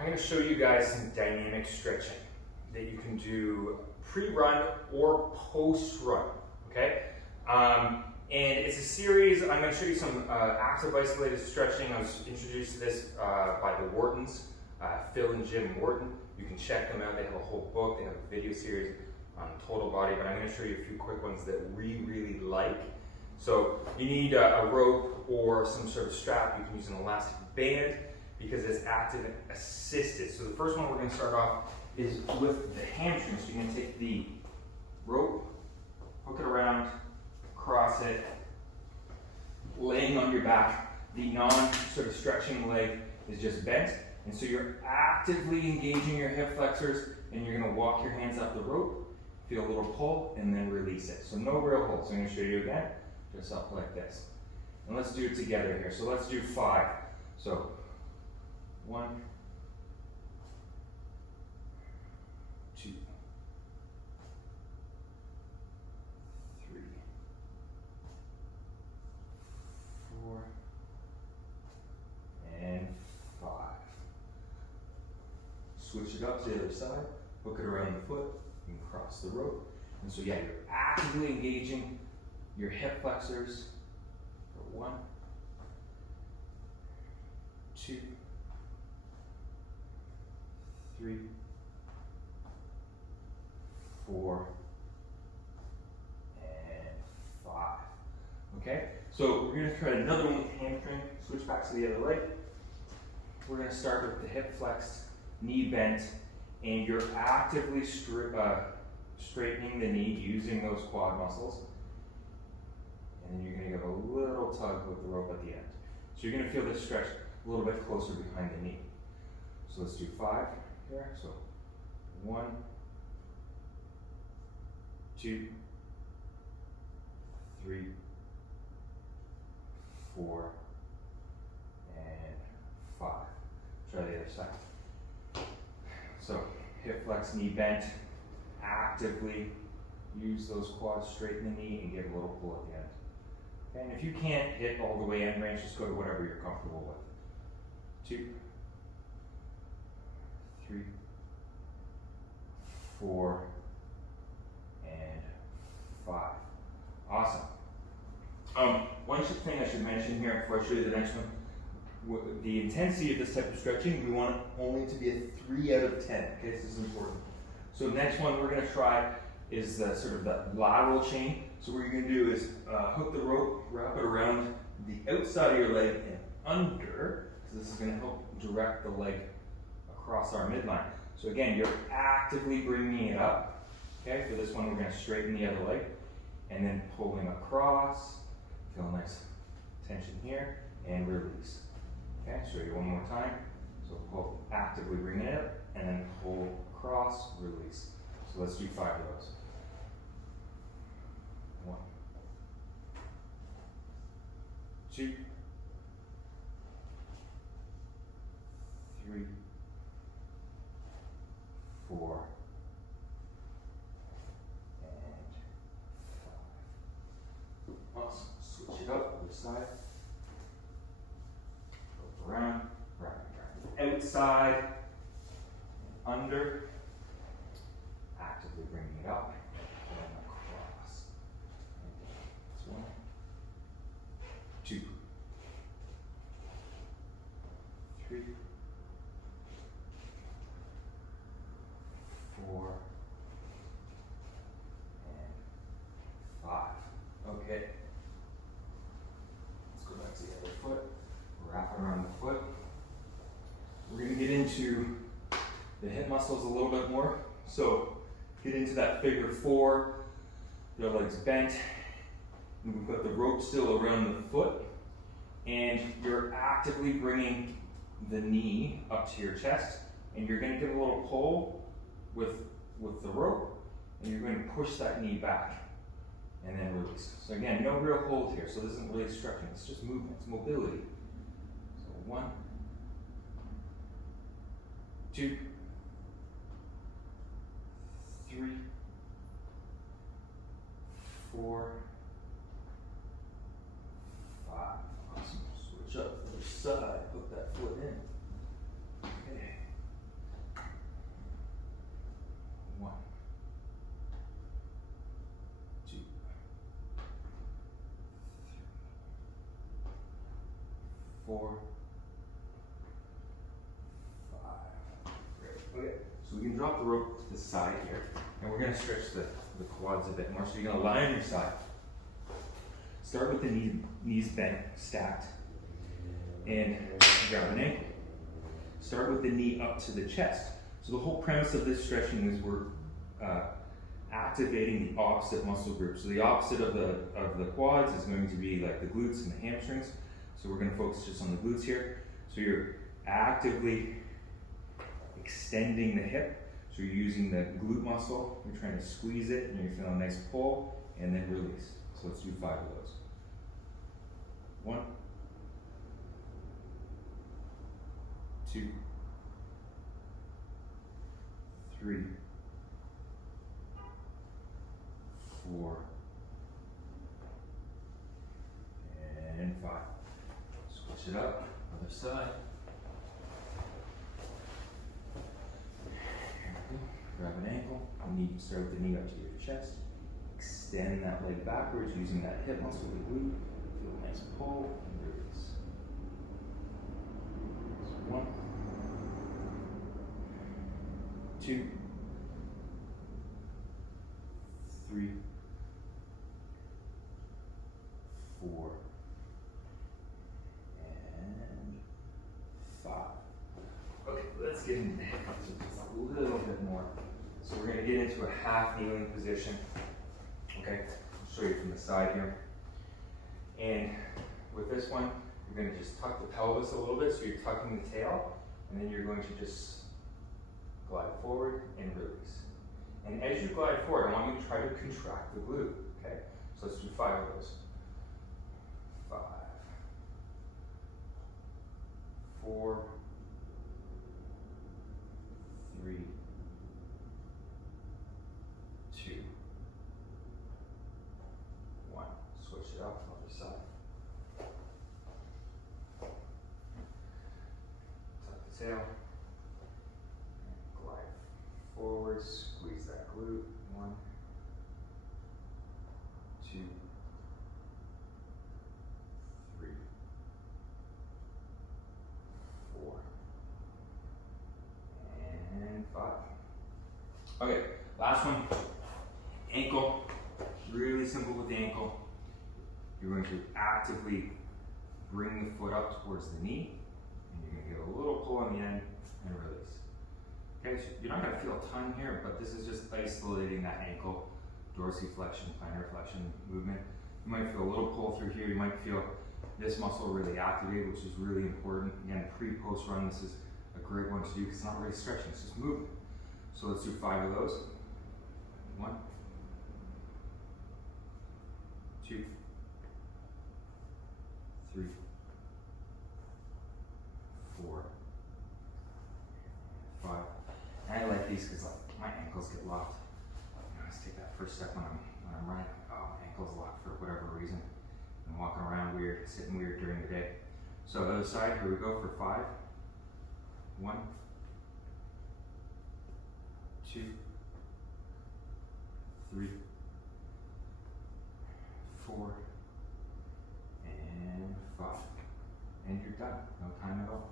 I'm going to show you guys some dynamic stretching that you can do pre-run or post-run, okay? And it's a series. I'm going to show you some active isolated stretching. I was introduced to this by the Whartons, Phil and Jim Wharton. You can check them out. They have a whole book. They have a video series on total body, but I'm going to show you a few quick ones that we really like. So you need a rope or some sort of strap. You can use an elastic band because it's active and assisted. So the first one we're going to start off is with the hamstrings. So you're going to take the rope, hook it around, cross it, laying on your back. The non-sort of stretching leg is just bent. And so you're actively engaging your hip flexors, and you're going to walk your hands up the rope, feel a little pull, and then release it. So no real hold. So I'm going to show you again, just up like this. And let's do it together here. So let's do 5. So 1, 2, 3, 4, and 5. Switch it up to the other side, hook it around the foot, and cross the rope. And so yeah, you're actively engaging your hip flexors for 1, 2, 3, 4, and 5. Okay, so we're going to try another one with the hamstring. Switch back to the other leg. We're going to start with the hip flexed, knee bent, and you're actively straightening the knee using those quad muscles. And then you're going to give a little tug with the rope at the end. So you're going to feel this stretch a little bit closer behind the knee. So let's do 5 here. So 1, 2, 3, 4, and 5. Try the other side. So hip flex, knee bent, actively use those quads, straighten the knee, and give a little pull at the end. Okay, and if you can't hit all the way end range, just go to whatever you're comfortable with. 2, 3, 4, and 5. Awesome. One thing I should mention here before I show you the next one, the intensity of this type of stretching, we want it only to be a 3 out of 10. Okay, this is important. So next one we're going to try is the sort of the lateral chain. So what you're going to do is hook the rope, wrap it around the outside of your leg and under, because this is going to help direct the leg across our midline. So again, you're actively bringing it up. Okay, for this one we're going to straighten the other leg and then pulling across. Feel a nice tension here and release. Okay, show you one more time. So pull, actively bring it up and then pull across, release. So let's do 5 of those. 1, 2, 3, 4, and 5. Awesome. Switch it up, other side. Go around, round. Outside, under. Actively bringing it up and across. That's 1, 2, 3, 4, and 5. Okay. Let's go back to the other foot. Wrap around the foot. We're going to get into the hip muscles a little bit more. So get into that figure 4, your legs bent, and we put the rope still around the foot, and you're actively bringing the knee up to your chest, and you're going to give a little pull with the rope, and you're going to push that knee back, and then release. So again, no real hold here, so this isn't really stretching, it's just movement, it's mobility. So 1, 2, 3, 4, 5. Awesome. Switch up to the side, hook that foot in. Okay. 4, 5. Great. Okay, so we can drop the rope to the side here, and we're going to stretch the quads a bit more. So you're going to lie on your side. Start with the knees bent, stacked, and grab an ankle. Start with the knee up to the chest. So the whole premise of this stretching is we're activating the opposite muscle group. So the opposite of the quads is going to be like the glutes and the hamstrings. So we're going to focus just on the glutes here. So you're actively extending the hip. So you're using the glute muscle. You're trying to squeeze it, and you're feeling a nice pull, and then release. So let's do 5 of those. 1, 2, 3, 4, and 5. Switch it up, other side. Grab an ankle, start with the knee up to your chest. Extend that leg backwards using that hip muscle, the glute. Feel a nice pull and release. So 1, 2, 3, 4, and 5. Okay, let's get into the hip muscle just a little bit more. So we're going to get into a half kneeling position. Okay, I'll show you from the side here. And with this one, you're going to just tuck the pelvis a little bit, so you're tucking the tail, and then you're going to just glide forward and release. And as you glide forward, I want you to try to contract the glute. Okay, so let's do 5 of those. 5, 4, 3, 2, 1. Switch it up, other side. Tuck the tail. Glide forward, squeeze that glute. 1, 2, 3, 4, and 5. Okay, last one. Ankle. Really simple with the ankle. You're going to actively bring the foot up towards the knee, and you're going to get a little pull on the end and release. Okay, so you're not going to feel a ton here, but this is just isolating that ankle dorsiflexion, plantar flexion movement. You might feel a little pull through here. You might feel this muscle really activated, which is really important. Again, pre-post run, this is a great one to do because it's not really stretching, it's just movement. So let's do 5 of those. 1, 2, 3, 4, 5. And I like these because my ankles get locked. I always take that first step when I'm running. Oh, my ankle's locked for whatever reason. I'm walking around weird, sitting weird during the day. So other side, here we go for 5. 1, 2, 3, 4, and 5. And you're done. No time at all.